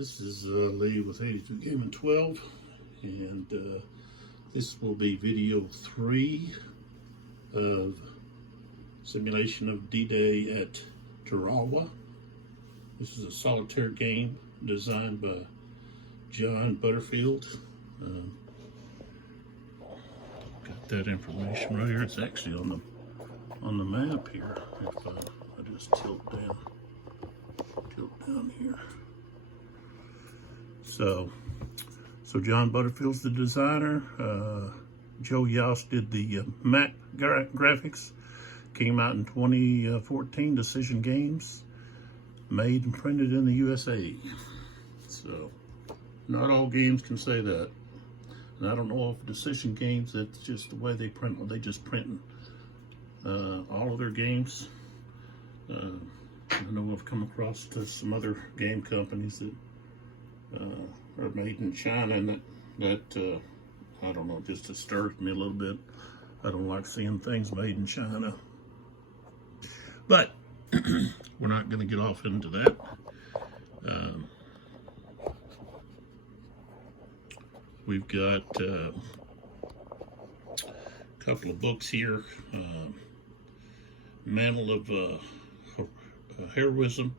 This is Lee with 82 Gaming 12, and this will be video 3 of simulation of D-Day at Tarawa. This is a solitaire game designed by Butterfield. Got that information right here. It's actually on the map here. If I just tilt down here. So John Butterfield's the designer. Joe Yost did the map graphics. Came out in 2014. Decision Games, made and printed in the USA. So not all games can say that. And I don't know if Decision Games, that's just the way they print. Well, they just print all of their games. I know I've come across some other game companies that are made in China, and that I don't know, just disturbs me a little bit. I don't like seeing things made in China. But we're not going to get off into that. We've got a couple of books here. Mantle of Heroism,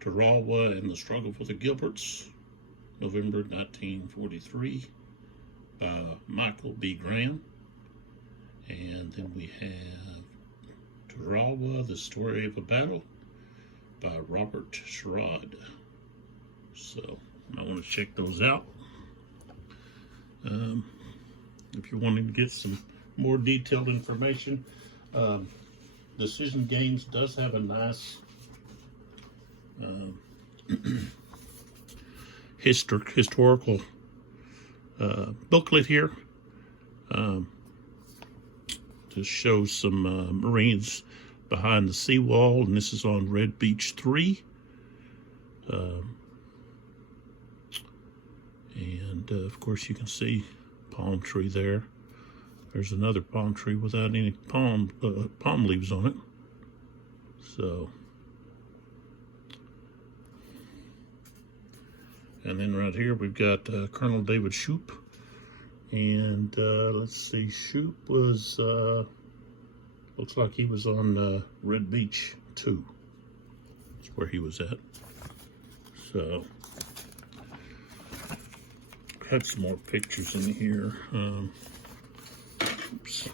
Tarawa and the Struggle for the Gilberts, November 1943, by Michael B. Graham. And then we have Tarawa, The Story of a Battle, by Robert Sherrod. So I want to check those out. If you're wanting to get some more detailed information, Decision Games does have a nice historical booklet here. Just shows some Marines behind the seawall, and this is on Red Beach 3. And of course you can see palm tree there. There's another palm tree without any palm leaves on it. So, and then right here we've got Colonel David Shoup. And let's see, Shoup was, looks like he was on Red Beach 2. That's where he was at. So, got some more pictures in here. Oops.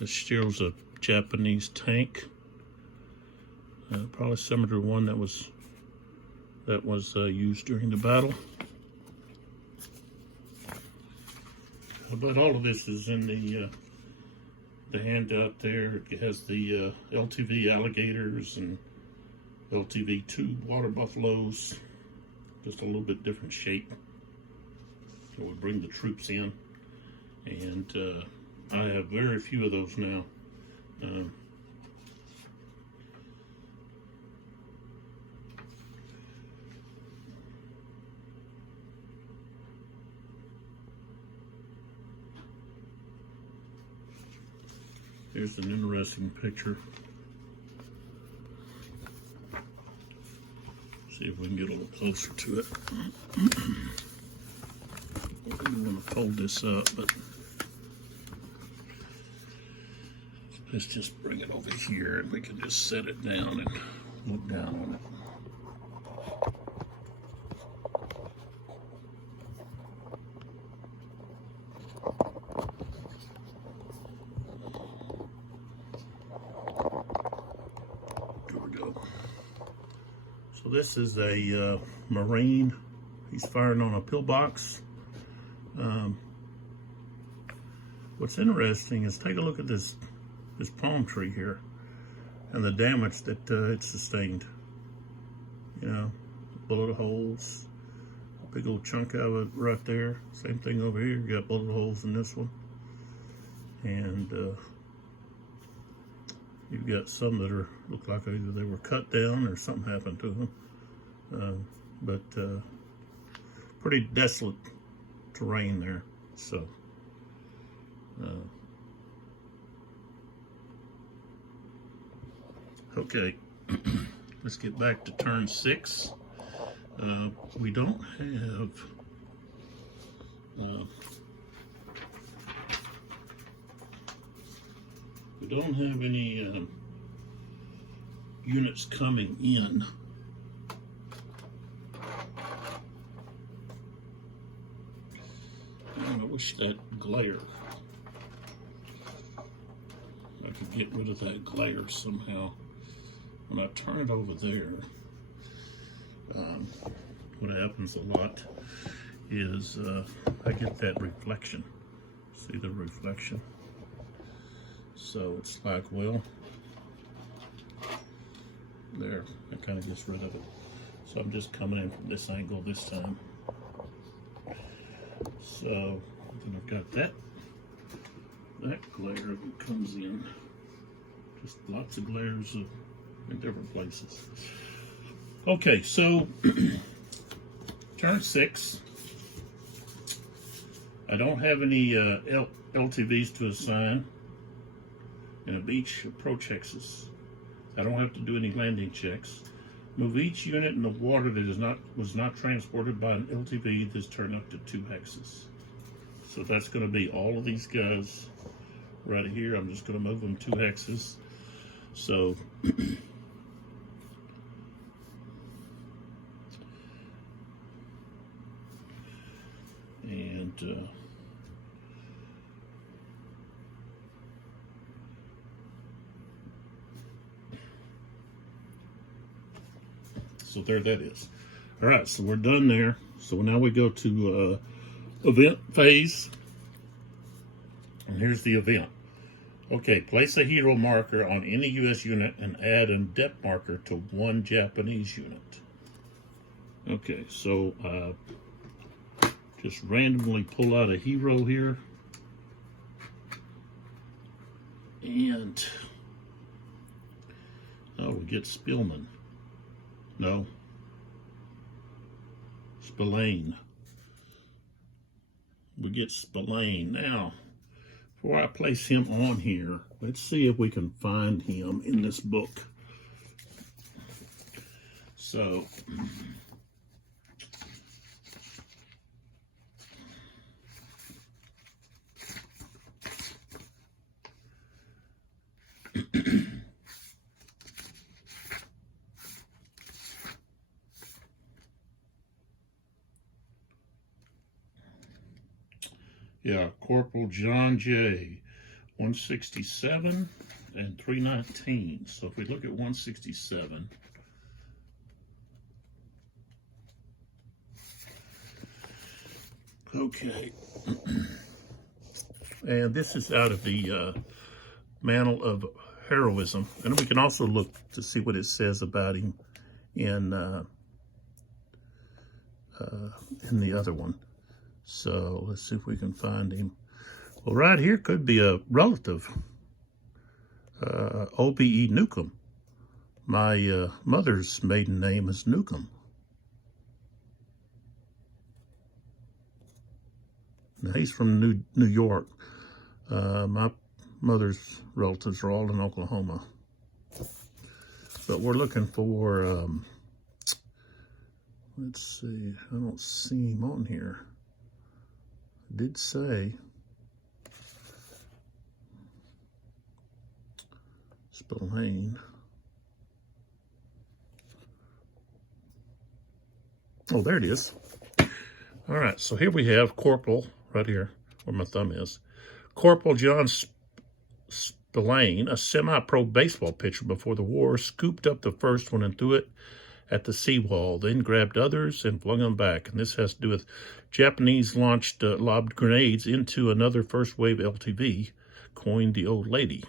This shows a Japanese tank, probably similar to one that was used during the battle. But all of this is in the handout there. It has the LTV alligators and LTV-2 water buffaloes, just a little bit different shape. So we bring the troops in, and I have very few of those now. Here's an interesting picture. See if we can get a little closer to it. I'm going to fold this up, but let's just bring it over here and we can just set it down and look down on it. So this is a Marine. He's firing on a pillbox. What's interesting is take a look at this palm tree here and the damage that it sustained. You know, bullet holes, a big old chunk of it right there. Same thing over here. You got bullet holes in this one, and you've got some that look like either they were cut down or something happened to them. But pretty desolate terrain there. So okay, let's get back to turn 6. We don't have any units coming in. I wish that glare, I could get rid of that glare somehow. When I turn it over there, what happens a lot is I get that reflection. See the reflection? So it's like, well, there, that kind of gets rid of it. So I'm just coming in from this angle this time. So then I've got that glare that comes in. Just lots of glares in different places. Okay, so turn 6. I don't have any LTVs to assign, and of each approach hexes. I don't have to do any landing checks. Move each unit in the water that was not transported by an LTV this turn up to 2 hexes. So that's going to be all of these guys right here. I'm just going to move them 2 hexes. So and so there that is. All right, so we're done there. So now we go to event phase. And here's the event. Okay, place a hero marker on any U.S. unit and add a depth marker to 1 Japanese unit. Okay, so just randomly pull out a hero here. And oh, we get Spillman. No. Spillane. We get Spillane. Now, before I place him on here, let's see if we can find him in this book. So, yeah, Corporal John J. 167 and 319. So if we look at 167, okay. And this is out of the Mantle of Heroism. And we can also look to see what it says about him in the other one. So let's see if we can find him. Well, right here could be a relative, O.B.E. Newcomb. My mother's maiden name is Newcomb. Now, he's from New York. My mother's relatives are all in Oklahoma. But we're looking for, let's see, I don't see him on here. I did say Spillane. Oh, there it is. All right, so here we have Corporal, right here, where my thumb is. Corporal John Spillane, a semi-pro baseball pitcher before the war, scooped up the first one and threw it at the seawall, then grabbed others and flung them back. And this has to do with Japanese lobbed grenades into another first wave LTV, coined the Old Lady,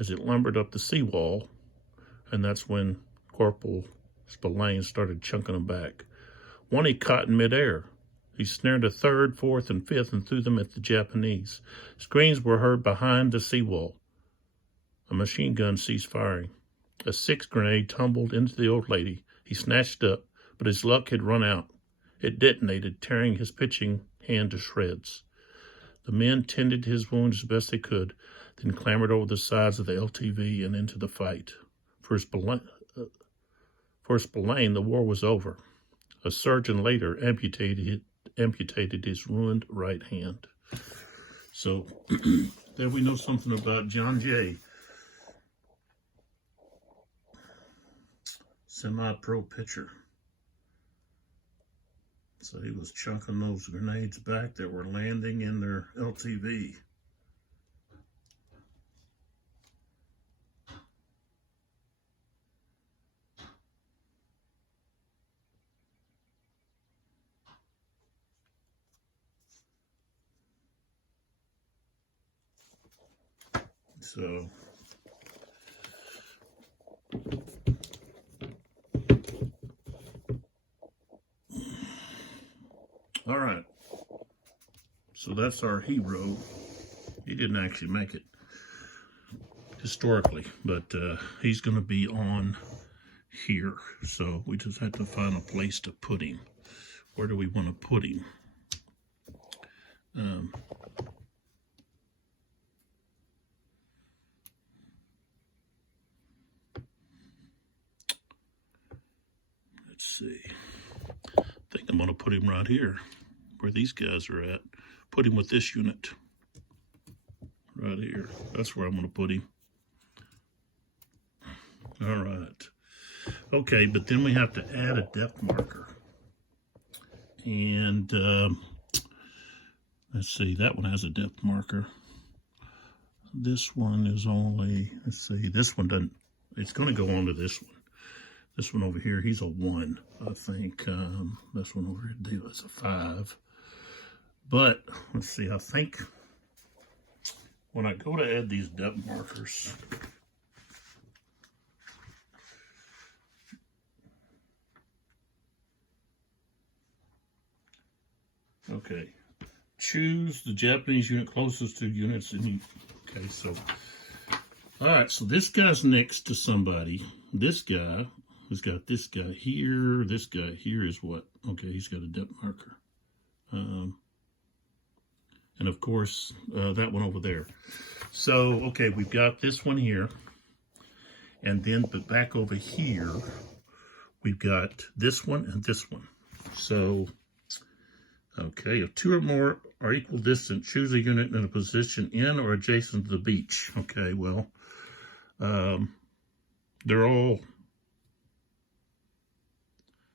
as it lumbered up the seawall, and that's when Corporal Spillane started chunking them back. One he caught in midair. He snared a third, fourth, and fifth and threw them at the Japanese. Screams were heard behind the seawall. A machine gun ceased firing. A sixth grenade tumbled into the Old Lady. He snatched up, but his luck had run out. It detonated, tearing his pitching hand to shreds. The men tended his wounds as best they could, then clambered over the sides of the LTV and into the fight. For For Spillane, the war was over. A surgeon later amputated his ruined right hand. So there we know something about John Jay. Semi-pro pitcher. So he was chunking those grenades back that were landing in their LTV. So all right, so that's our hero. He didn't actually make it historically, but he's going to be on here. So we just have to find a place to put him. Where do we want to put him? Let's see. I think I'm going to put him right here where these guys are at. Put him with this unit right here. That's where I'm going to put him. All right. Okay, but then we have to add a depth marker. And let's see, that one has a depth marker. This one is only, let's see, this one doesn't, it's going to go on to this one. This one over here, he's a 1, I think. This one over here is a 5. But, let's see, I think when I go to add these depth markers, okay, choose the Japanese unit closest to units in, okay, so, all right, so this guy's next to somebody. This guy has got this guy here. This guy here is what? Okay, he's got a depth marker. And of course, that one over there. So, okay, we've got this one here. And then, but back over here, we've got this one and this one. So, okay, if 2 or more are equal distance, choose a unit in a position in or adjacent to the beach. Okay, well, they're all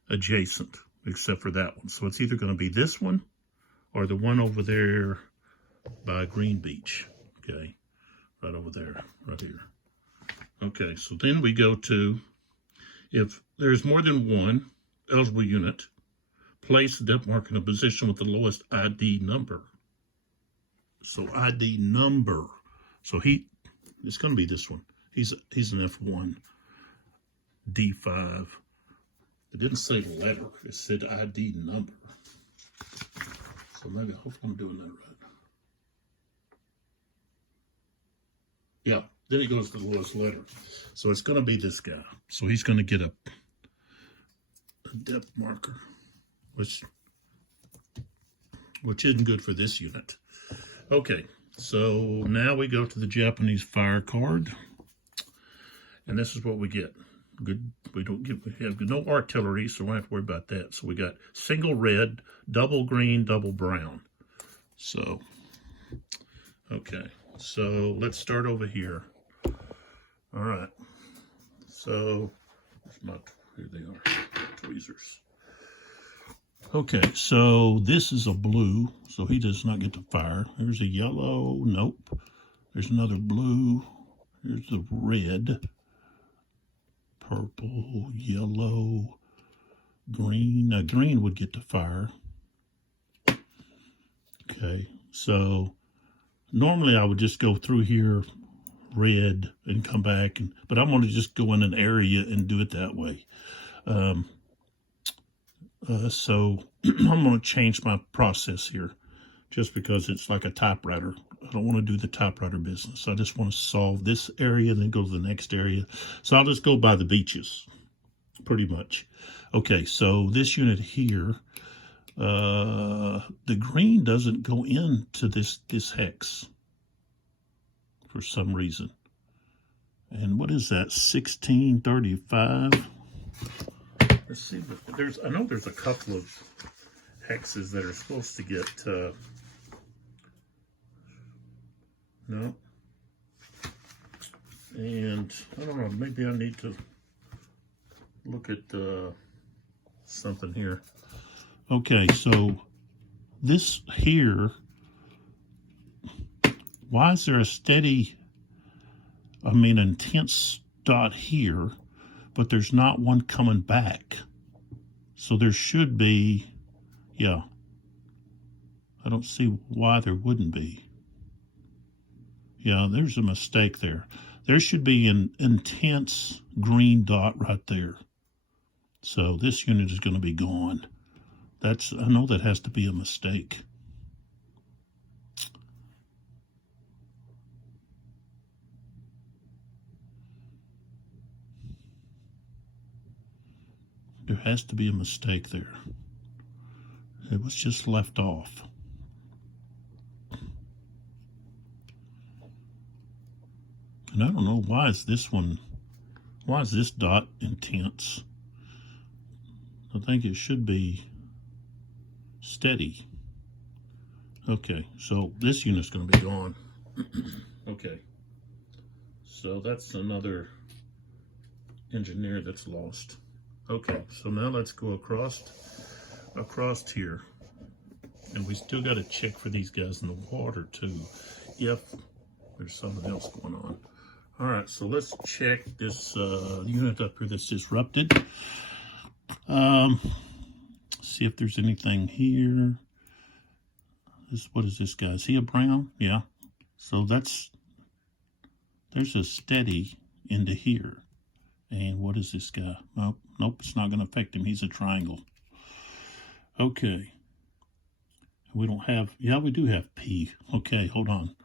adjacent except for that one. So it's either going to be this one or the one over there by Green Beach. Okay, right over there, right here. Okay, so then we go to, if there's more than one eligible unit, place the depth marker in a position with the lowest ID number. So ID number. So it's going to be this one. He's an F1, D5. It didn't say letter. It said ID number. So maybe, hopefully I'm doing that right. Yeah, then he goes to the lowest letter. So it's going to be this guy. So he's going to get a depth marker, which isn't good for this unit. Okay, so now we go to the Japanese fire card. And this is what we get. Good. We have no artillery, so we don't have to worry about that. So we got single red, double green, double brown. So, okay. So let's start over here. All right. So, here they are, tweezers. Okay, so this is a blue, so he does not get to fire. There's a yellow, nope. There's another blue. Here's the red. Purple, yellow, green. Now, green would get to fire. Okay, so normally I would just go through here, red, and come back. But I'm going to just go in an area and do it that way. So I'm going to change my process here just because it's like a typewriter. I don't want to do the typewriter business. I just want to solve this area and then go to the next area. So I'll just go by the beaches, pretty much. Okay, so this unit here, the green doesn't go into this hex for some reason. And what is that, 1635? Let's see, I know there's a couple of hexes that are supposed to get, no. And I don't know, maybe I need to look at something here. Okay, so this here, why is there a steady, intense dot here, but there's not one coming back? So there should be, yeah. I don't see why there wouldn't be. Yeah, there's a mistake there. There should be an intense green dot right there. So this unit is going to be gone. I know that has to be a mistake. There has to be a mistake there. It was just left off. And I don't know, why is this dot intense? I think it should be steady. Okay, so this unit's going to be gone. Okay, so that's another engineer that's lost. Okay, so now let's go across here. And we still got to check for these guys in the water too. Yep, there's something else going on. All right, so let's check this unit up here that's disrupted. See if there's anything here. What is this guy? Is he a brown? Yeah. So there's a steady into here. And what is this guy? Nope, it's not going to affect him. He's a triangle. Okay. We don't have, yeah, we do have P. Okay, hold on.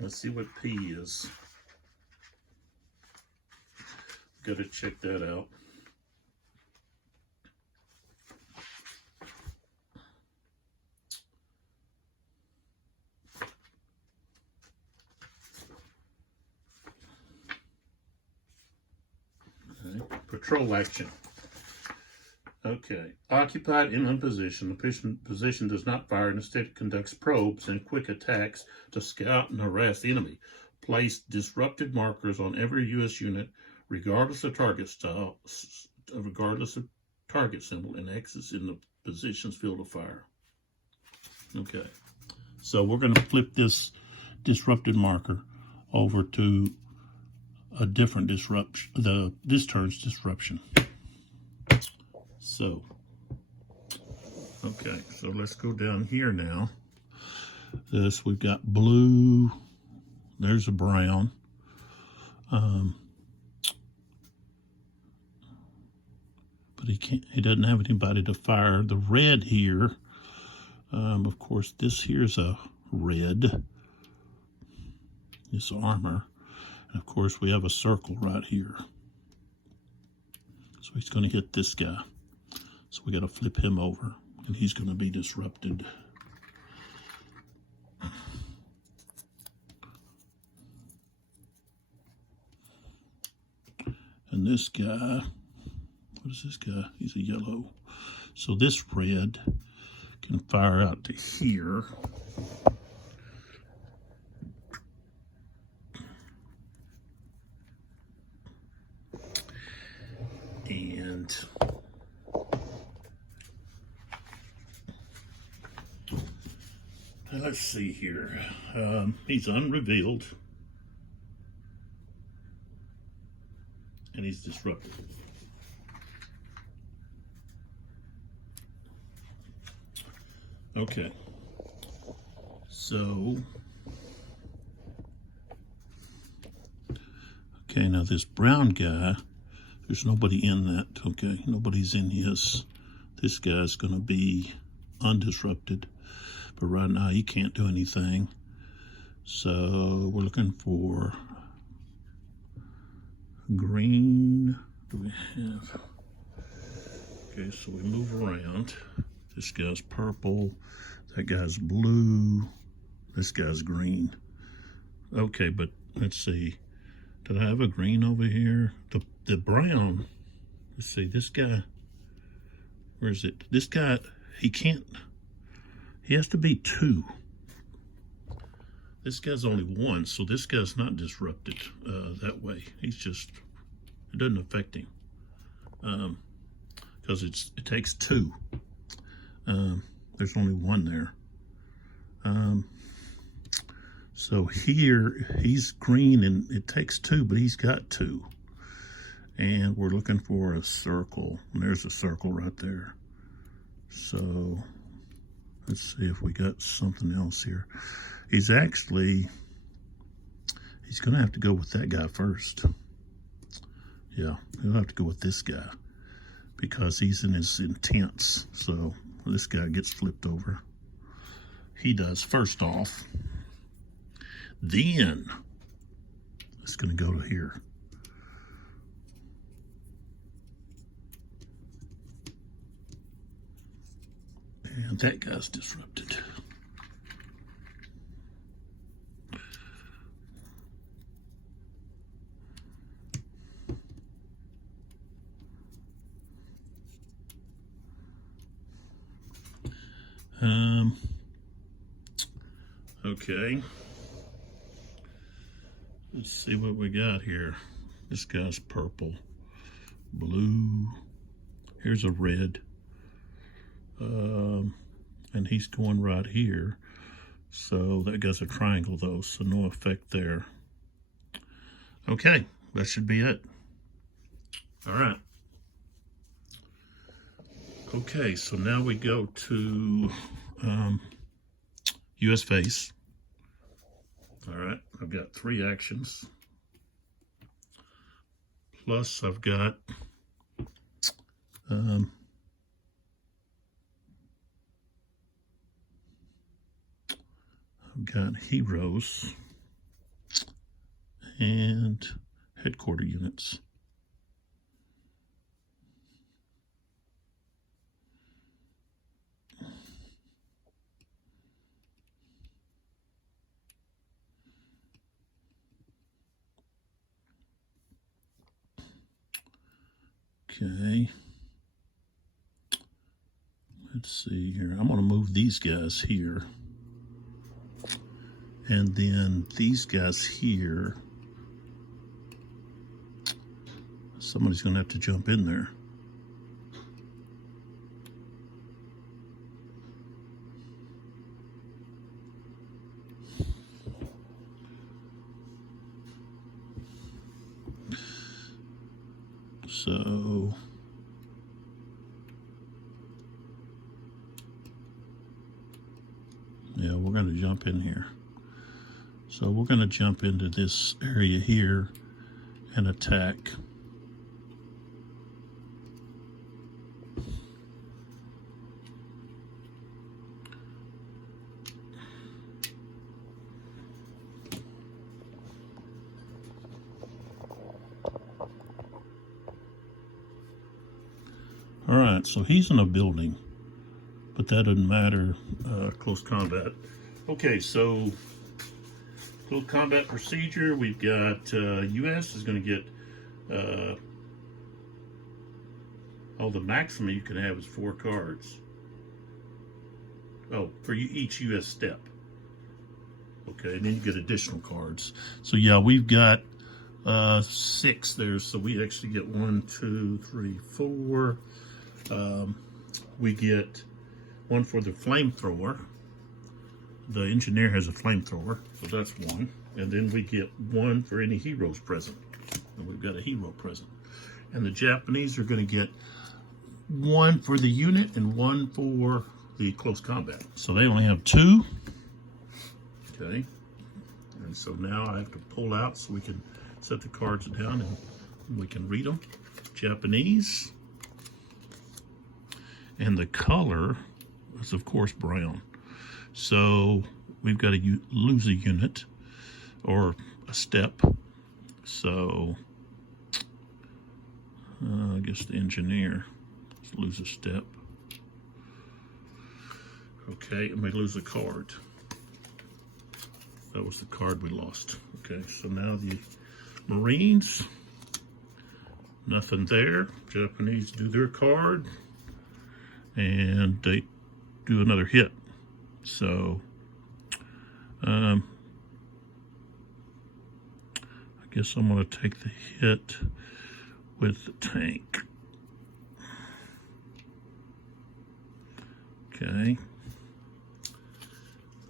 Let's see what P is. Got to check that out. Okay. Patrol action. Okay. Occupied inland position. The position does not fire and instead conducts probes and quick attacks to scout and harass the enemy. Place disrupted markers on every U.S. unit, regardless of target style, regardless of target symbol, and exits in the position's field of fire. Okay. So we're going to flip this disrupted marker over to a different disruption. This turn's disruption. So, okay, so let's go down here now. We've got blue, there's a brown. But he doesn't have anybody to fire. The red here, of course, this here's a red, this armor. And of course, we have a circle right here. So he's going to hit this guy. So we got to flip him over, and he's going to be disrupted. And this guy, what is this guy? He's a yellow. So this red can fire out to here. And let's see here. He's unrevealed. And he's disrupted. Okay. So, okay, now this brown guy, there's nobody in that, okay? Nobody's in his. This guy's going to be undisrupted. But right now, he can't do anything. So, we're looking for green. Do we have? Okay, so we move around. This guy's purple. That guy's blue. This guy's green. Okay, but let's see. Did I have a green over here? The brown Let's see, this guy, where is it? This guy, he has to be 2. This guy's only 1, so this guy's not disrupted that way. He's just, it doesn't affect him. Because it takes 2. There's only 1 there. So here, he's green and it takes 2, but he's got 2. And we're looking for a circle. And there's a circle right there. So let's see if we got something else here. He's going to have to go with that guy first. Yeah, he'll have to go with this guy because he's in his intents. So this guy gets flipped over. He does first off. Then it's going to go to here. And that guy's disrupted. Okay. Let's see what we got here. This guy's purple, blue. Here's a red. And he's going right here. So that guy's a triangle though, so no effect there. Okay, that should be it. All right. Okay, so now we go to US face. All right, I've got 3 actions. Plus I've got heroes and headquarter units. Okay. Let's see here. I'm going to move these guys here. And then these guys here. Somebody's going to have to jump in there. So yeah, we're going to jump in here. So we're going to jump into this area here and attack. All right, so he's in a building, but that doesn't matter, close combat. Okay, so close combat procedure, we've got US is going to get, the maximum you can have is 4 cards. Oh, for each US step. Okay, and then you get additional cards. So yeah, we've got 6 there, so we actually get 1, 2, 3, 4. We get 1 for the flamethrower. The engineer has a flamethrower, so that's 1. And then we get 1 for any heroes present. And we've got a hero present. And the Japanese are going to get 1 for the unit and 1 for the close combat. So they only have 2. Okay. And so now I have to pull out so we can set the cards down and we can read them. Japanese. And the color is, of course, brown. So we've got to lose a unit or a step. So I guess the engineer lose a step. Okay, and we lose a card. That was the card we lost. Okay, so now the Marines Nothing there. Japanese do their card, and they do another hit. So, I guess I'm going to take the hit with the tank. Okay.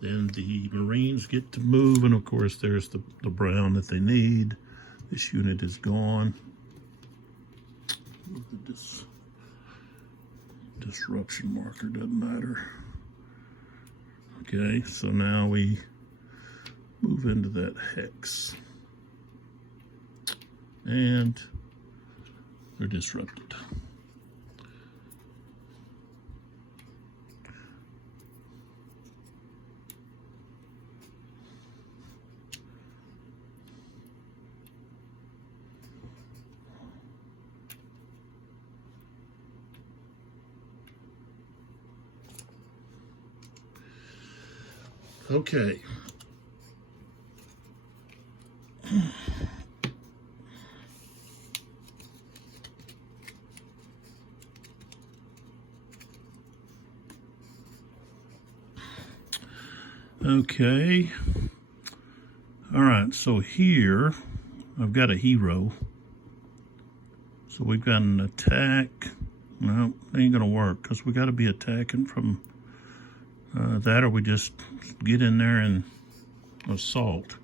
Then the Marines get to move, and of course there's the brown that they need. This unit is gone. This disruption marker doesn't matter. Okay, so now we move into that hex. And they're disrupted. Okay. Okay. All right, so here I've got a hero. So we've got an attack. No, it ain't gonna work because we gotta be attacking from that, or we just get in there and assault.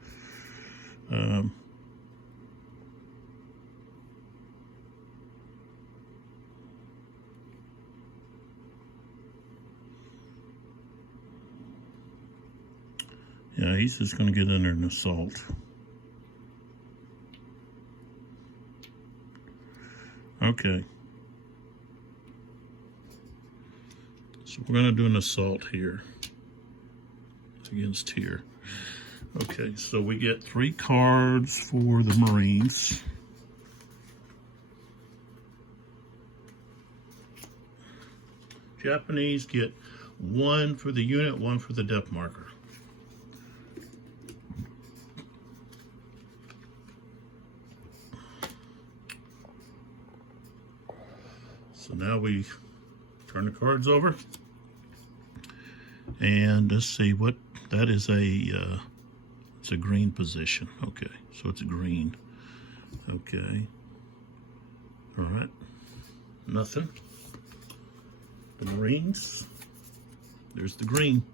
Yeah, he's just going to get in there and assault. Okay. So we're going to do an assault here against here. Okay, so we get 3 cards for the Marines. Japanese get 1 for the unit, 1 for the depth marker. So now we turn the cards over, and let's see what that is. It's a green position. Okay, so it's green. Okay, all right, nothing. The Marines, there's the green.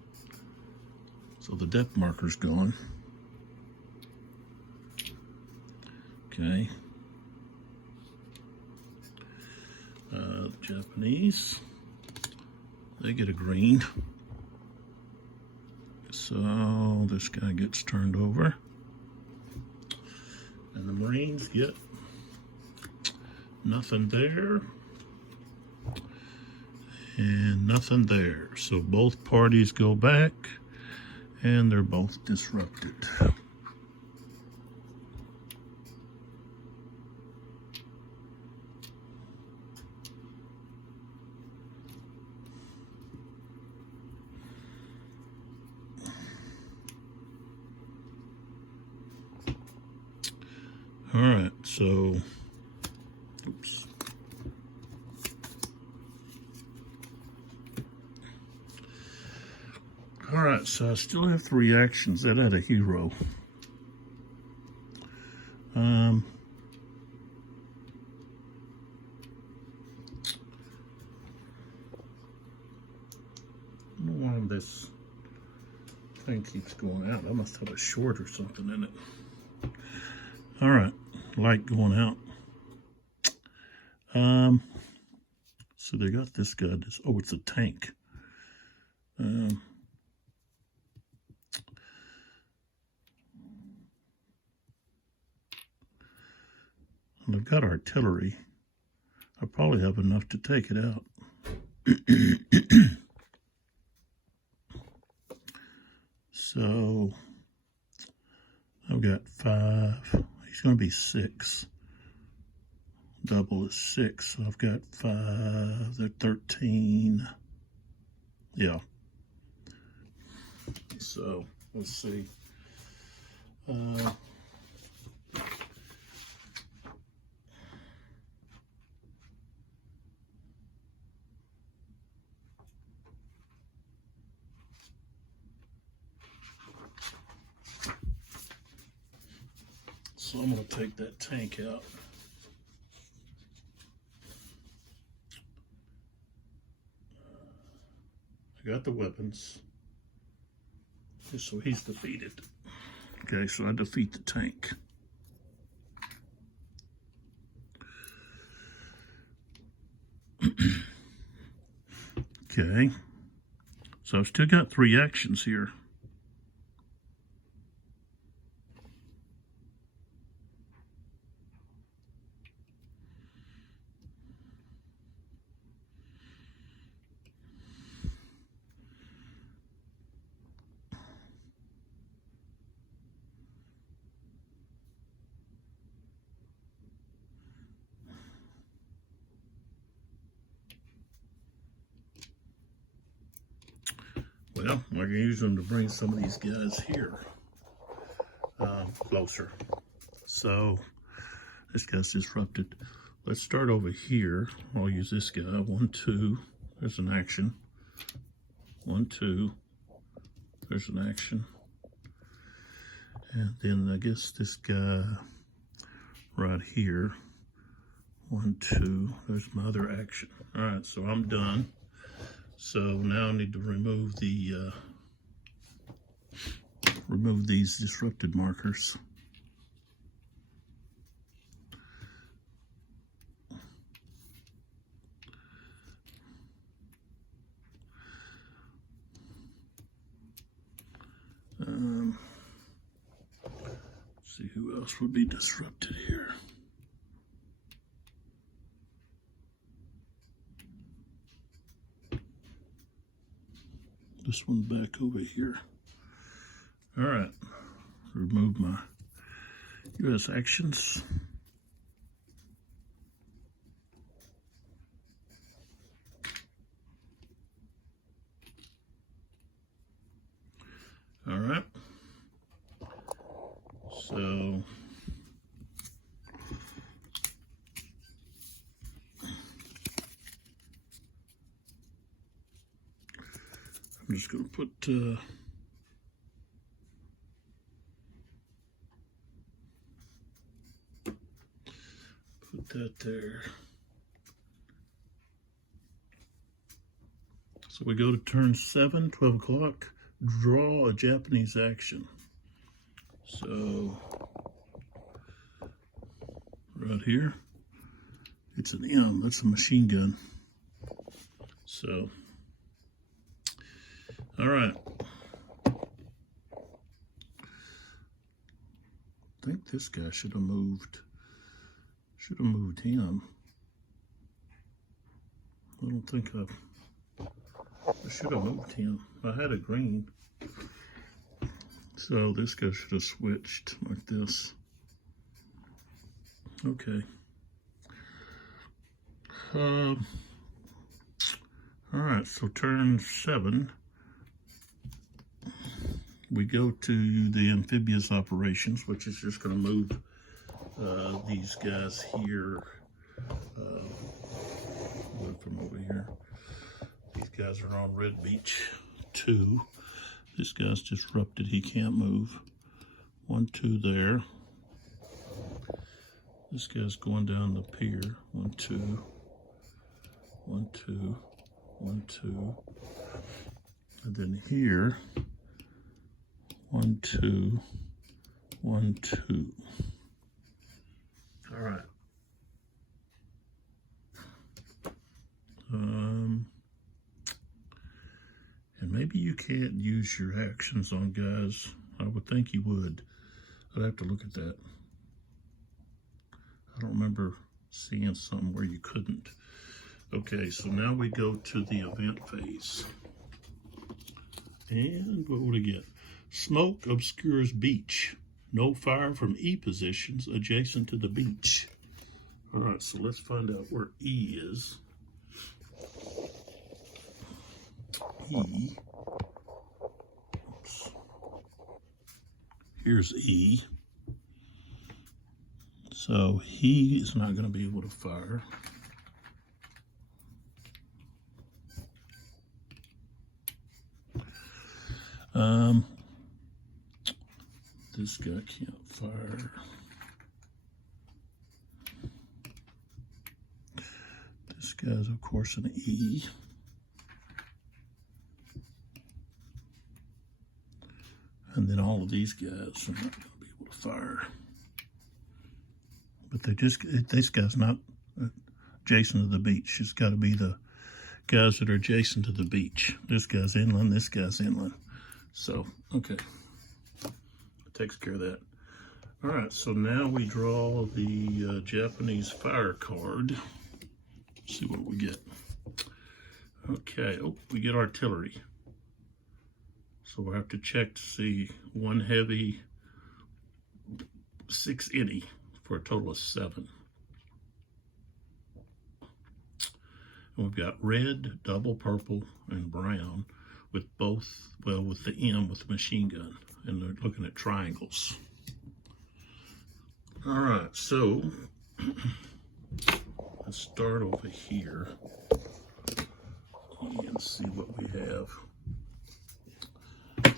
So the depth marker's gone. Okay. Japanese, they get a green. So this guy gets turned over. And the Marines get nothing there. And nothing there. So both parties go back, and they're both disrupted. All right, so, oops. All right, so I still have 3 actions. That had a hero. I don't know why this thing keeps going out. I must have a short or something in it. All right, light going out. So they got this guy. Oh, it's a tank. And I've got artillery. I probably have enough to take it out. So I've got 5. He's going to be 6. Double is 6. So I've got 5. They're 13. Yeah. So let's see. So I'm going to take that tank out. I got the weapons. So he's defeated. Okay, so I defeat the tank. Okay, so I've still got 3 actions here. Well, I can use them to bring some of these guys here closer. So this guy's disrupted. Let's start over here. I'll use this guy. 1, 2. There's an action. 1, 2. There's an action. And then I guess this guy right here. 1, 2. There's my other action. All right, so I'm done. So now I need to remove the remove these disrupted markers. See who else would be disrupted here. This one back over here. All right, remove my U.S. actions. All right, so I'm just going to put that there. So we go to turn 7, 12 o'clock, draw a Japanese action. So right here, it's an M, that's a machine gun. So, all right. I think this guy should have moved him. I don't think I should have moved him. I had a green. So this guy should have switched like this. Okay. All right, so turn 7. We go to the amphibious operations, which is just going to move these guys here. From over here. These guys are on Red Beach 2. This guy's disrupted. He can't move. 1, 2 there. This guy's going down the pier. 1, 2. 1, 2. 1, 2. And then here. 1, 2. 1, 2. All right. And maybe you can't use your actions on guys. I would think you would. I'd have to look at that. I don't remember seeing something where you couldn't. Okay, so now we go to the event phase. And what would we get? Smoke obscures beach. No fire from E positions adjacent to the beach. All right, so let's find out where E is. E. Oops. Here's E. So he is not going to be able to fire. This guy can't fire. guy's, of course, an E. And then all of these guys are not going to be able to fire. But this guy's not adjacent to the beach. It's got to be the guys that are adjacent to the beach. This guy's inland, this guy's inland. So, okay. Takes care of that. All right, so now we draw the Japanese fire card. See what we get. Okay, oh, we get artillery. So we'll have to check to see 1 heavy, 6 any for a total of 7. And we've got red, double purple, and brown with both, well, with the M with the machine gun. And they're looking at triangles. All right, so let's start over here and see what we have.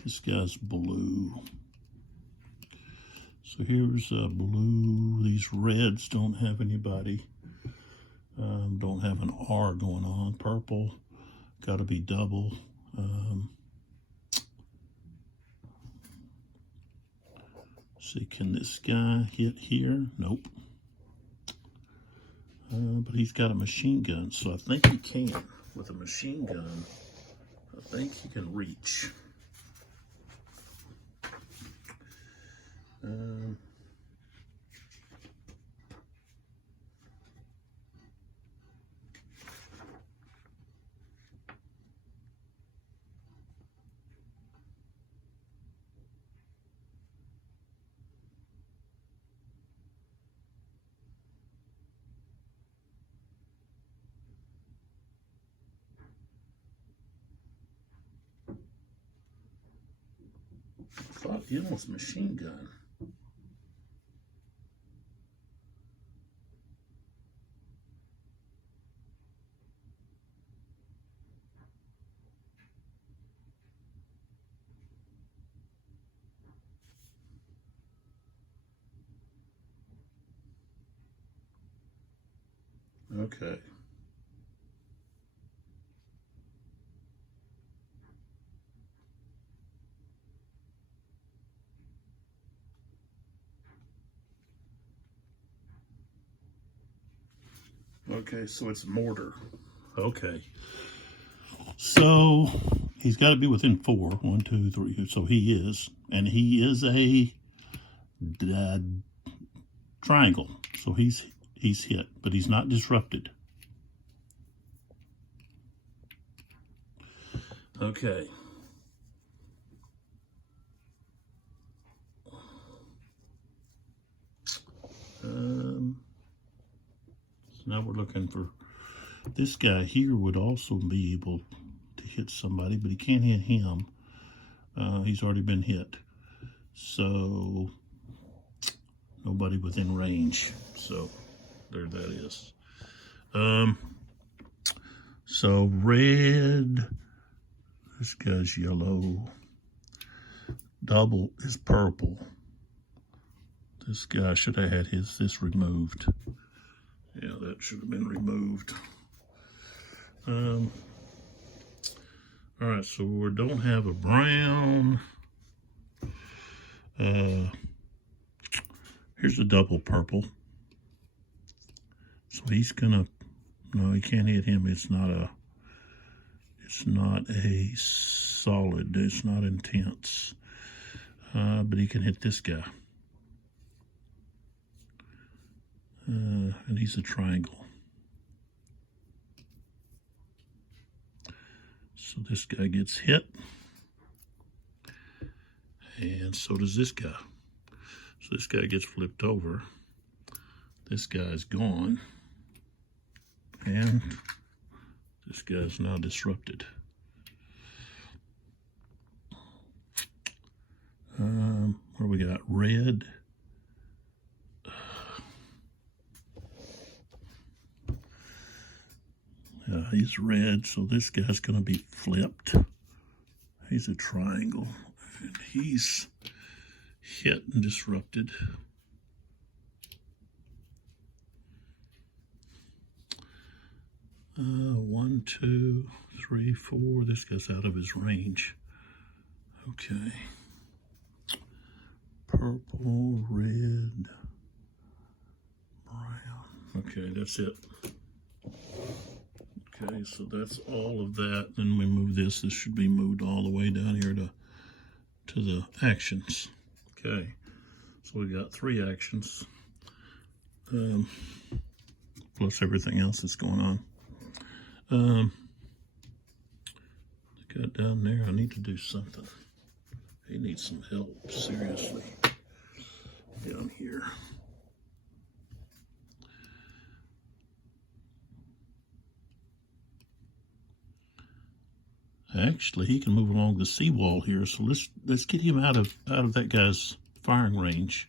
This guy's blue. So here's blue. These reds don't have anybody. Don't have an R going on. Purple, got to be double. See, can this guy hit here? Nope. But he's got a machine gun, so I think he can. With a machine gun, I think he can reach. I thought it was machine gun. Okay. Okay, so it's mortar. Okay. So he's got to be within 4. 1, 2, 3. So he is. And he is a triangle. So he's hit, but he's not disrupted. Okay. So now we're looking for this guy here would also be able to hit somebody, but he can't hit him. He's already been hit. So nobody within range. So there that is. So red, this guy's yellow. Double is purple. This guy should have had this removed. Yeah, that should have been removed. All right, so we don't have a brown. Here's a double purple. So he's gonna, no, he can't hit him. It's not a solid, it's not intense. But he can hit this guy. And he's a triangle. So this guy gets hit. And so does this guy. So this guy gets flipped over. This guy's gone. And this guy's now disrupted. What do we got? Red. He's red, so this guy's going to be flipped. He's a triangle, and he's hit and disrupted. 1, 2, 3, 4. This guy's out of his range. Okay. Purple, red, brown. Okay, that's it. Okay, so that's all of that. Then we move this. This should be moved all the way down here to the actions. Okay, so we got 3 actions, plus everything else that's going on. I got down there. I need to do something. He needs some help, seriously. Down here. Actually, he can move along the seawall here, so let's get him out of that guy's firing range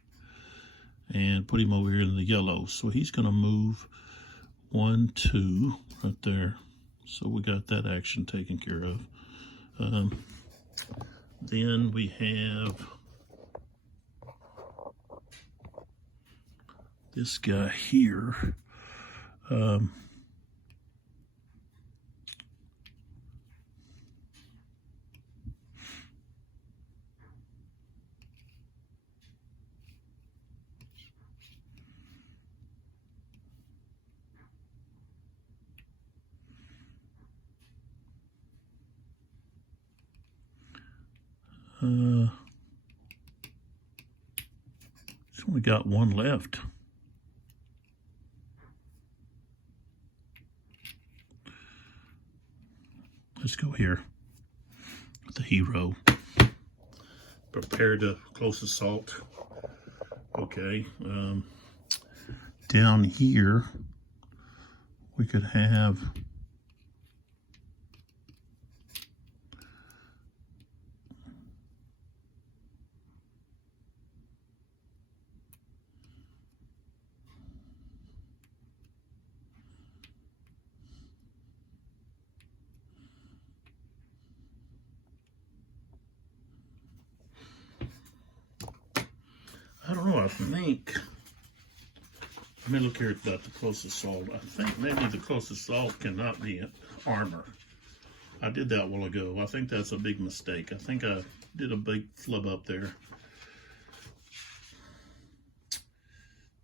and put him over here in the yellow. So he's going to move 1, 2 right there. So we got that action taken care of. Then we have this guy here. It's only got 1 left. Let's go here with the hero. Prepare to close assault. Okay. Down here, we could have I don't know, I think, let me look here about the close assault. I think maybe the close assault cannot be armor. I did that a while ago. I think that's a big mistake. I think I did a big flub up there.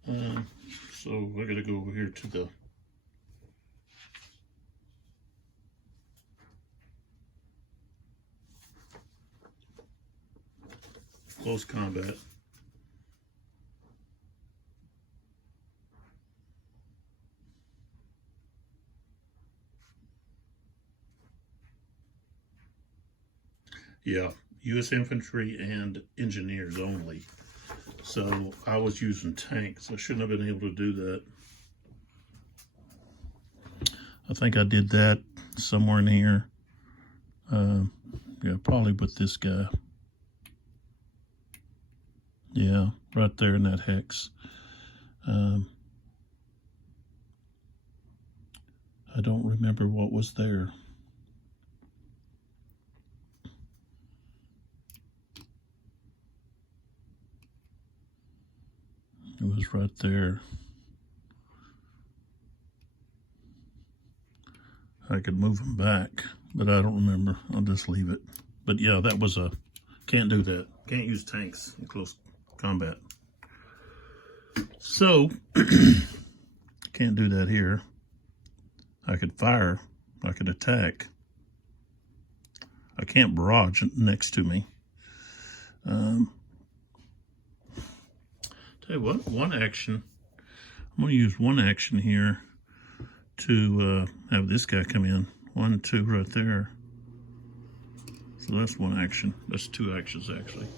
So I gotta go over here to the close combat. Yeah, U.S. infantry and engineers only. So I was using tanks. I shouldn't have been able to do that. I think I did that somewhere in here. Yeah, probably with this guy. Yeah, right there in that hex. I don't remember what was there. It was right there. I could move them back, but I don't remember. I'll just leave it. But yeah, that was a, can't do that. Can't use tanks in close combat. So, can't do that here. I could fire, I could attack. I can't barrage next to me. Tell you what, one action, I'm going to use one action here to have this guy come in. 1, 2 right there. So that's one action. That's 2 actions actually.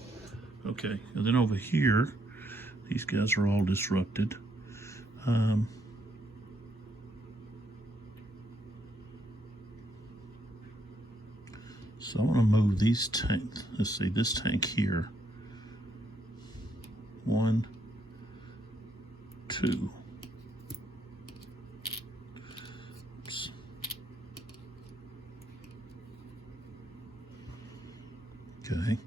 Okay, and then over here, these guys are all disrupted. So I want to move these tanks. Let's see, this tank here. 1, 2. Oops. Okay.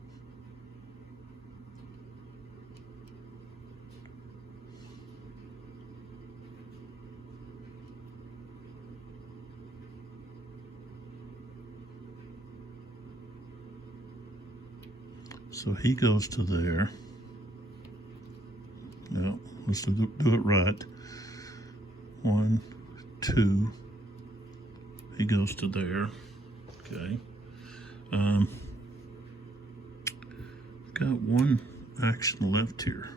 So he goes to there. Now, let's do it right. 1, 2. He goes to there. Okay. Got one action left here.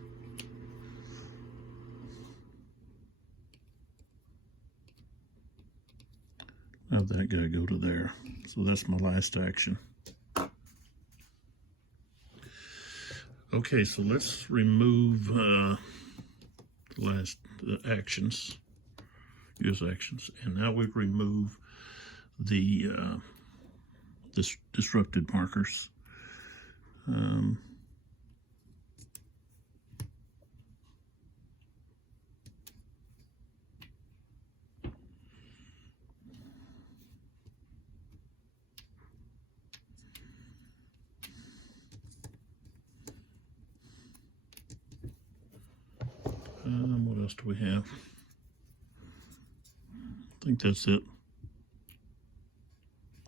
Have that guy go to there. So that's my last action. Okay, so let's remove the last actions, use actions, and now we remove the disrupted markers. What else do we have? I think that's it.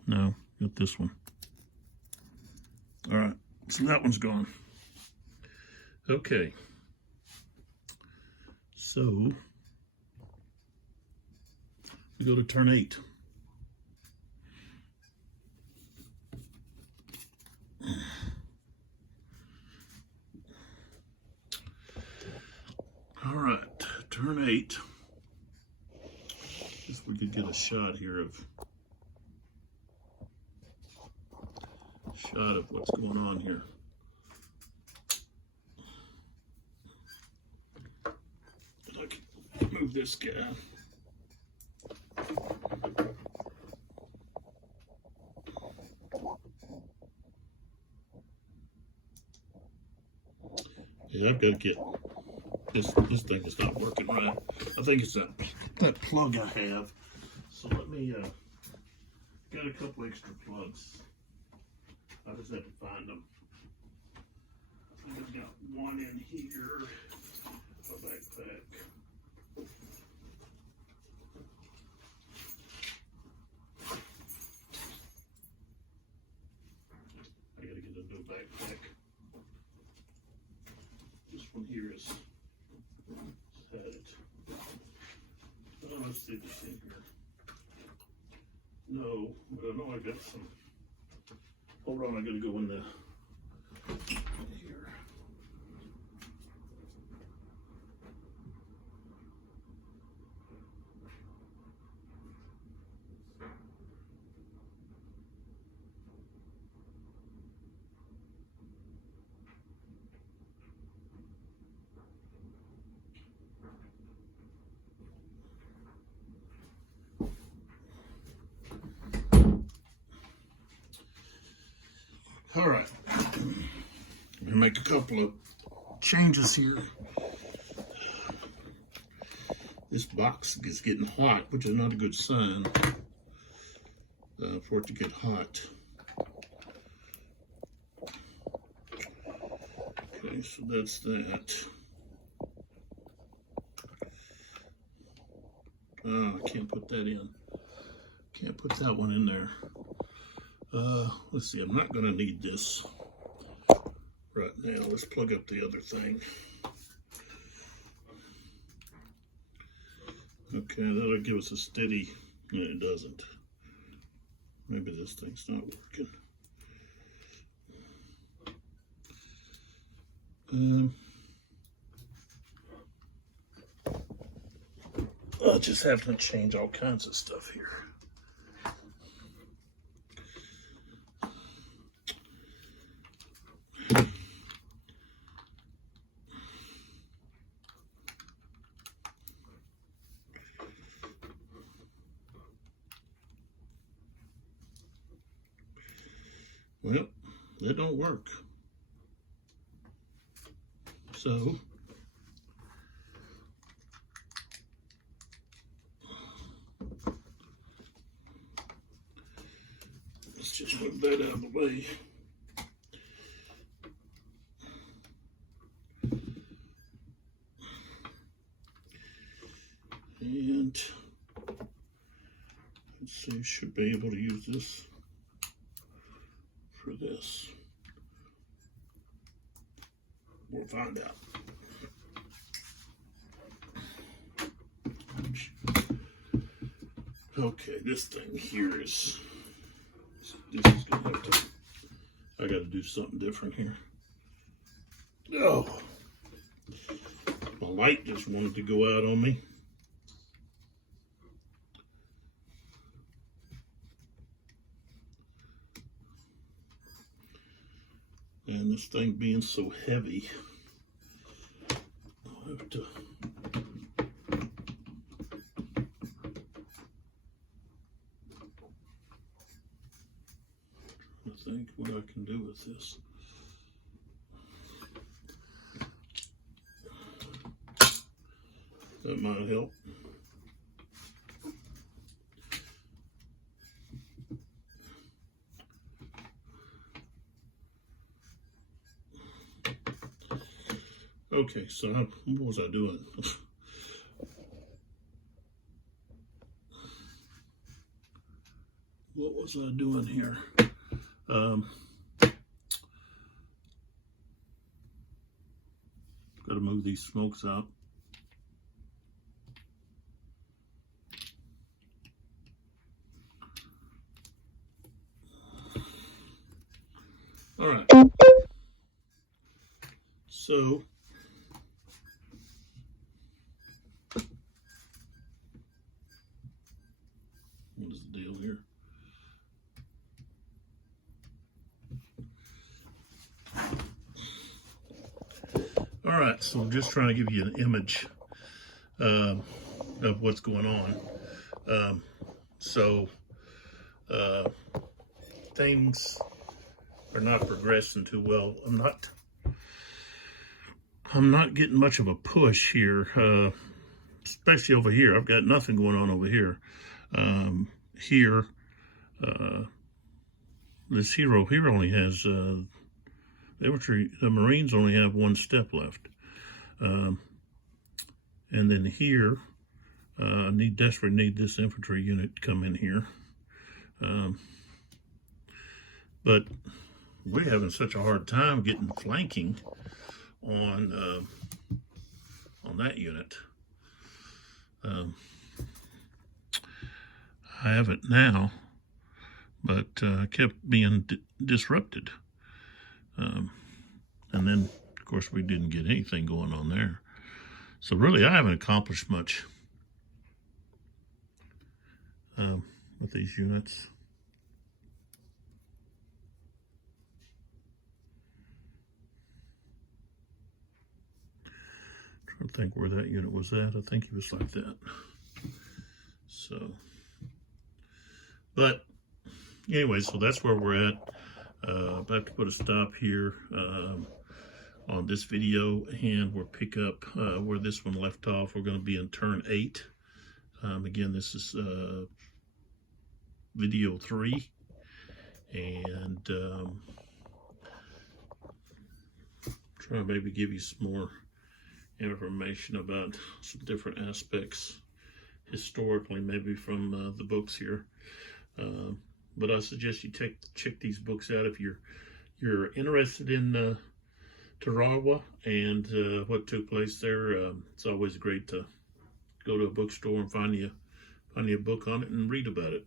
No, got this one. All right, so that one's gone. Okay. So we go to turn 8. All right, turn 8. Guess we could get a shot here of what's going on here. I can move this guy. Yeah, I've got to get this thing is not working right. I think it's that plug I have. So let me got a couple extra plugs. I just have to find them. I think I've got one in here. A backpack. I gotta get a new backpack. This one here is had it. Oh, let's see this in here. No, but I know I got some. Hold on, I gotta go in here. All right, I'm gonna make a couple of changes here. This box is getting hot, which is not a good sign for it to get hot. Okay, so that's that. Oh, I can't put that in. Can't put that one in there. Let's see, I'm not gonna need this right now. Let's plug up the other thing. Okay, that'll give us a steady, no, it doesn't. Maybe this thing's not working. I'll just have to change all kinds of stuff here. Well, that don't work. So let's just move that out of the way. And let's see, should be able to use this for this. We'll find out. Okay, this thing here is, this is gonna have to, I gotta do something different here. Oh, my light just wanted to go out on me. And this thing being so heavy, I'll have to think what I can do with this. That might help. Okay, so what was I doing? What was I doing here? Got to move these smokes out. All right. So what is the deal here? All right, so I'm just trying to give you an image of what's going on. Things are not progressing too well. I'm not getting much of a push here, especially over here. I've got nothing going on over here. This hero here only has the Marines only have one step left, and then here I desperately need this infantry unit to come in here, but we're having such a hard time getting flanking on that unit. I have it now, but kept being disrupted. And then, of course, we didn't get anything going on there. So really, I haven't accomplished much with these units. Trying to think where that unit was at. I think he was like that. So, but anyway, so that's where we're at. I have to put a stop here on this video, and we'll pick up where this one left off. We're going to be in turn 8. Again, this is video 3, and try to maybe give you some more information about some different aspects historically, maybe from the books here. But I suggest you check these books out if you're interested in Tarawa and what took place there. It's always great to go to a bookstore and find you a book on it and read about it,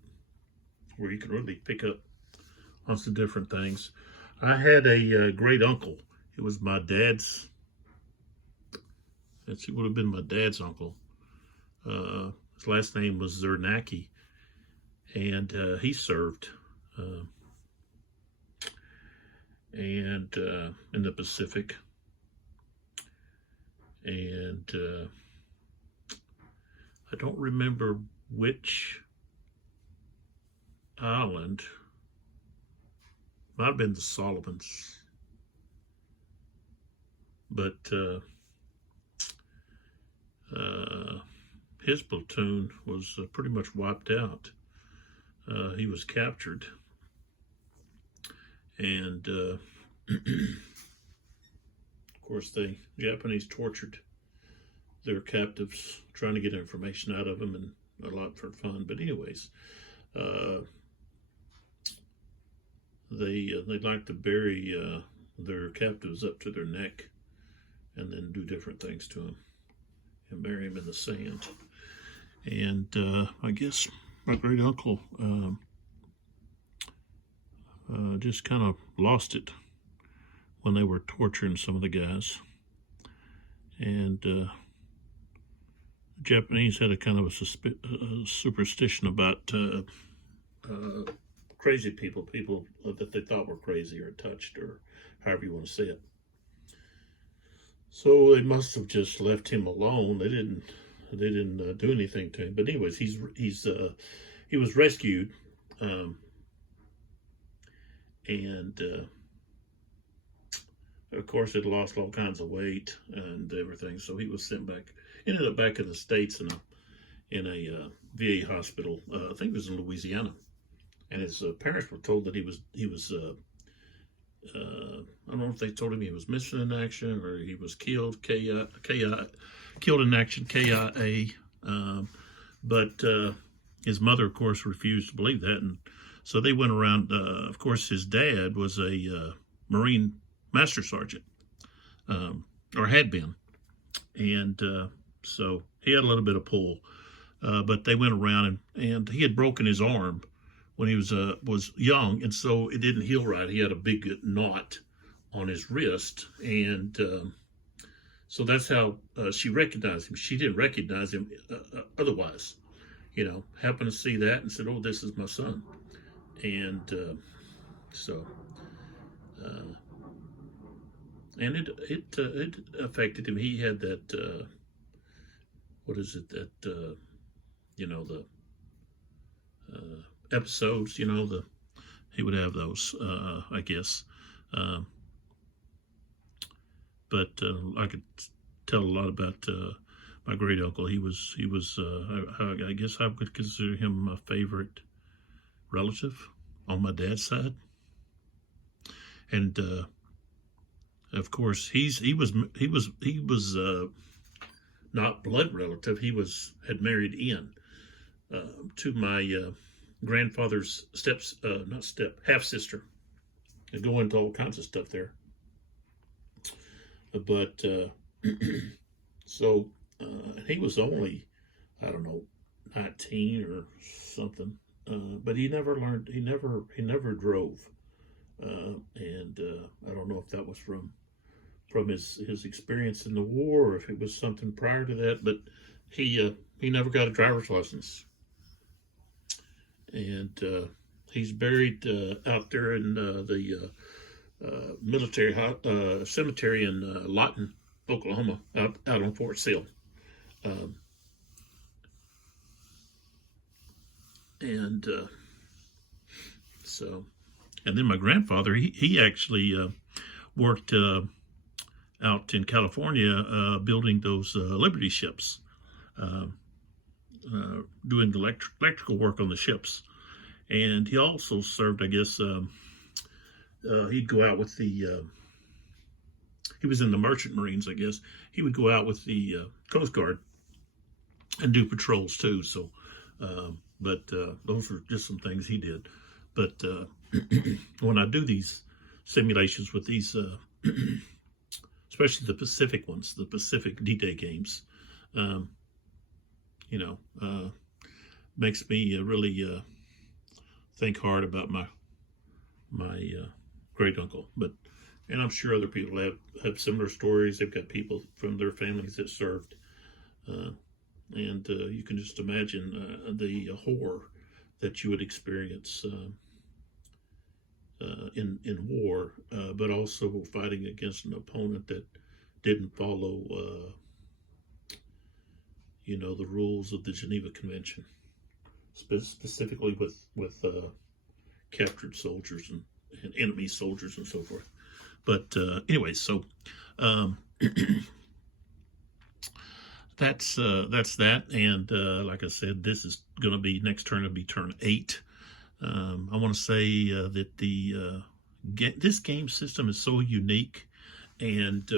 where you can really pick up on some different things. I had a great uncle. It was my dad's. It would have been my dad's uncle. His last name was Zernacki, and he served in the Pacific, and I don't remember which island. Might have been the Solomons, but his platoon was pretty much wiped out. He was captured, and of course the Japanese tortured their captives, trying to get information out of them, and a lot for fun. But anyways, they like to bury their captives up to their neck and then do different things to him and bury him in the sand. And I guess my great uncle just kind of lost it when they were torturing some of the guys. And the Japanese had a kind of a superstition about crazy people that they thought were crazy or touched, or however you want to say it. So they must have just left him alone. They didn't do anything to him. But anyways, he was rescued, and of course it lost all kinds of weight and everything. So he was sent back. Ended up back in the States in a VA hospital. I think it was in Louisiana. And his parents were told that he was I don't know if they told him he was missing in action or he was killed, killed in action, KIA. But his mother, of course, refused to believe that. And so they went around. Of course, his dad was a Marine Master Sergeant, or had been. And so he had a little bit of pull. But they went around, and he had broken his arm when he was young, and so it didn't heal right. He had a big knot on his wrist, and so that's how she recognized him. She didn't recognize him otherwise, happened to see that and said, "Oh, this is my son," and so and it affected him. He had that what is it that the episodes, he would have those, I guess. But I could tell a lot about my great uncle. He was I guess I could consider him my favorite relative on my dad's side. And of course, he was not blood relative. He had married in to my grandfather's half sister. I go into all kinds of stuff there. But so he was only, I don't know, 19 or something. But he never learned. He never drove. And I don't know if that was from his experience in the war, or if it was something prior to that. But he never got a driver's license. And he's buried out there in the military cemetery in Lawton, Oklahoma, out on Fort Sill. And then my grandfather, he actually worked out in California building those Liberty ships. Doing the electrical work on the ships. And he also served, I guess, he'd go out with he was in the Merchant Marines, I guess. He would go out with the Coast Guard and do patrols too. So, but those were just some things he did. But when I do these simulations with these, especially the Pacific ones, the Pacific D-Day games, makes me really think hard about my great uncle. And I'm sure other people have similar stories. They've got people from their families that served, and you can just imagine the horror that you would experience in war, but also fighting against an opponent that didn't follow the rules of the Geneva Convention, specifically with captured soldiers and enemy soldiers and so forth. But anyway, so that's that. And like I said, this is going to be next turn. It'll be turn 8. I want to say that this game system is so unique and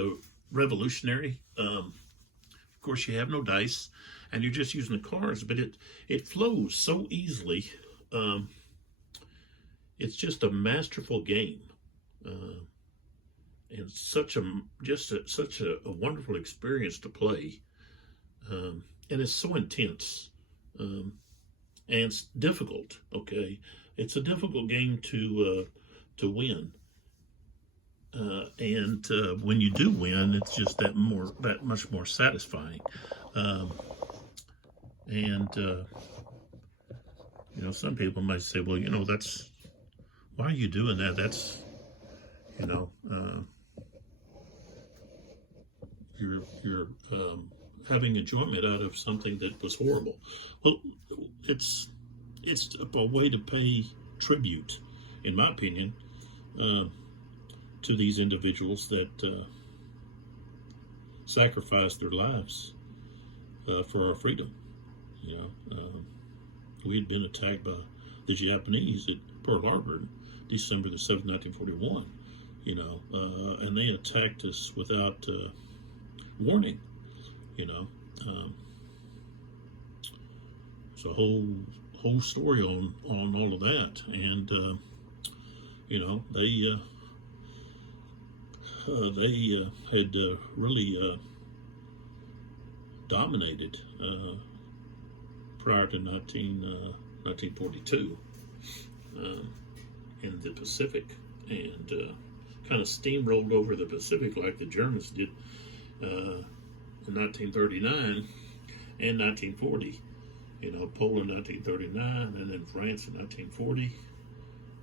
revolutionary. Of course, you have no dice, and you're just using the cards, but it flows so easily. It's just a masterful game, and such a wonderful experience to play. And it's so intense, and it's difficult. Okay, it's a difficult game to win. And when you do win, it's just that much more satisfying. Um, and some people might say, well, that's why are you doing that? That's you're having enjoyment out of something that was horrible. Well, it's a way to pay tribute, in my opinion, to these individuals that sacrificed their lives for our freedom. We had been attacked by the Japanese at Pearl Harbor, December the 7th, 1941. And they attacked us without warning. It's a whole story on all of that, and they had really dominated prior to 1942 in the Pacific, and kind of steamrolled over the Pacific like the Germans did in 1939 and 1940. Poland 1939, and then France in 1940,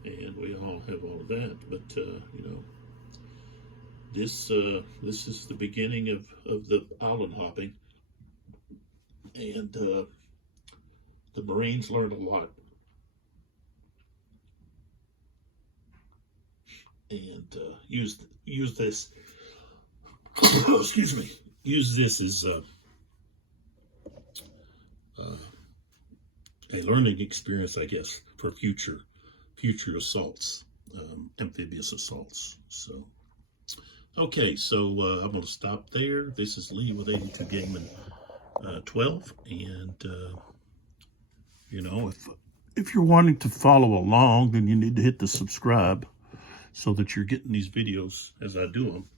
and we all have all of that. But this is the beginning of the island hopping, and the Marines learned a lot, and use this. Excuse me. Use this as a learning experience, I guess, for future assaults, amphibious assaults. So, okay, so I'm going to stop there. This is Lee with 82 Gaming 12, and if you're wanting to follow along, then you need to hit the subscribe so that you're getting these videos as I do them.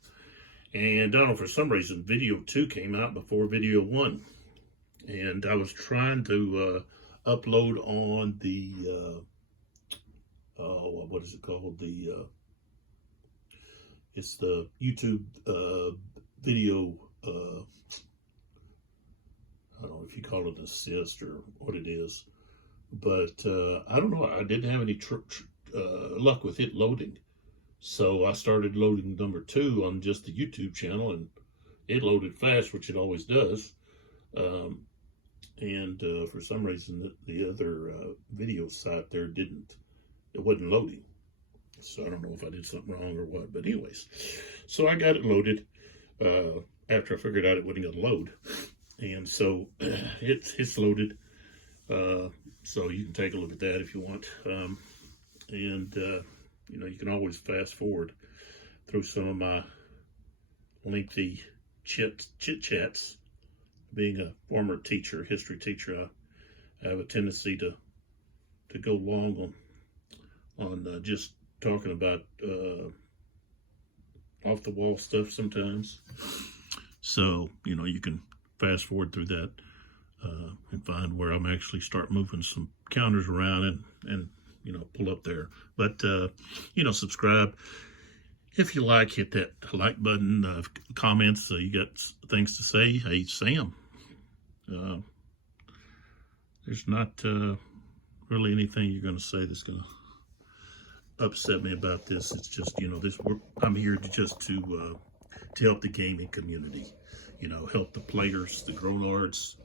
And I don't know, for some reason, video 2 came out before video 1. And I was trying to upload on the, what is it called? It's the YouTube video, I don't know if you call it assist or what it is. But I don't know, I didn't have any luck with it loading. So I started loading number 2 on just the YouTube channel, and it loaded fast, which it always does. And for some reason, the other video site there it wasn't loading. So I don't know if I did something wrong or what. But anyways, so I got it loaded after I figured out it wasn't going to load. And so it's loaded. So you can take a look at that if you want. You can always fast forward through some of my lengthy chit chats. Being a former teacher, history teacher, I have a tendency to go long on just talking about off the wall stuff sometimes. So you can fast forward through that and find where I'm actually start moving some counters around and pull up there. But, subscribe. If you like, hit that like button, comments, you got things to say. Hey, Sam, there's not really anything you're going to say that's going to upset me about this. It's just, I'm here to help the gaming community, help the players, the grown-ards,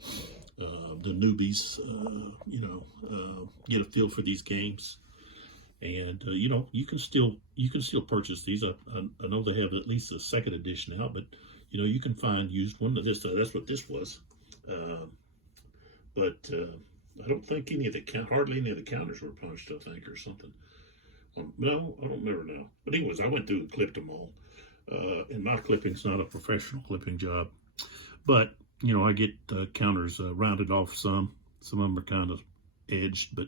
the newbies, get a feel for these games. And you can still purchase these. I know they have at least a second edition out, but you can find used one. That's what this was. But I don't think hardly any of the counters were punched, I think, or something. No, I don't remember now. But anyways, I went through and clipped them all. And my clipping's not a professional clipping job, but I get counters rounded off some. Some of them are kind of edged, but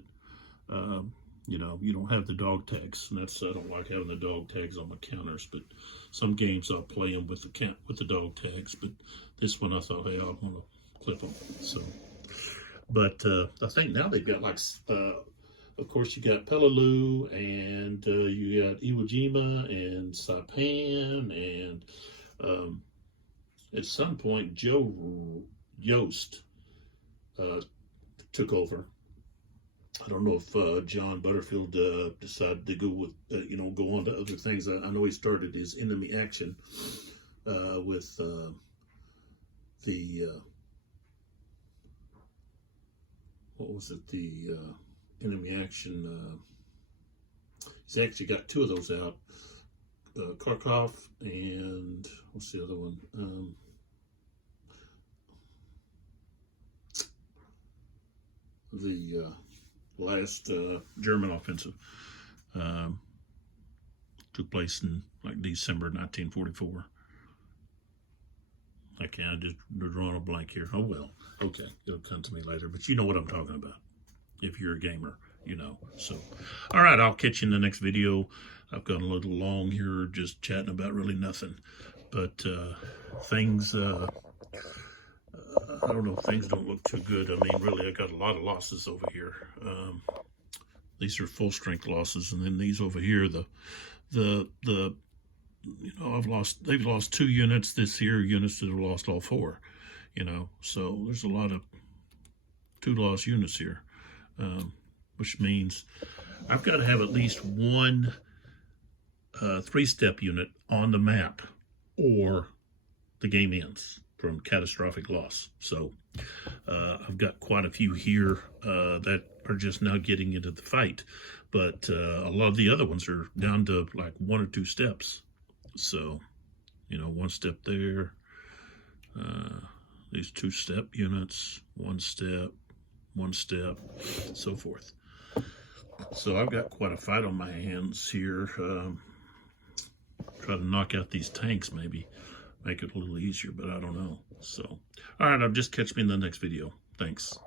You know, you don't have the dog tags, and that's, I don't like having the dog tags on my counters. But some games I'll play them with the dog tags. But this one I thought, hey, I want to clip them. So, but I think now they've got like, of course, you got Peleliu, and you got Iwo Jima and Saipan, and at some point Joe Yost took over. I don't know if John Butterfield decided to go with, go on to other things. I know he started his enemy action with what was it? The enemy action. He's actually got two of those out. Kharkov and what's the other one? The last German offensive took place in like December 1944. I just drawing a blank here. Oh well, okay, it'll come to me later. But you know what I'm talking about. If you're a gamer, you know. So, all right, I'll catch you in the next video. I've gone a little long here, just chatting about really nothing. But things, I don't know, things don't look too good. I mean, really, I got a lot of losses over here. These are full strength losses, and then these over here, they've lost 2 units. This here, units that have lost all 4. So there's a lot of 2 lost units here, which means I've got to have at least one 3-step unit on the map, or the game ends from catastrophic loss. So I've got quite a few here that are just now getting into the fight, but a lot of the other ones are down to like 1 or 2 steps. So, 1 step there, these 2-step units, 1 step, 1 step, so forth. So I've got quite a fight on my hands here. Try to knock out these tanks, maybe make it a little easier, but I don't know. So, all right, I'll just catch me in the next video. Thanks.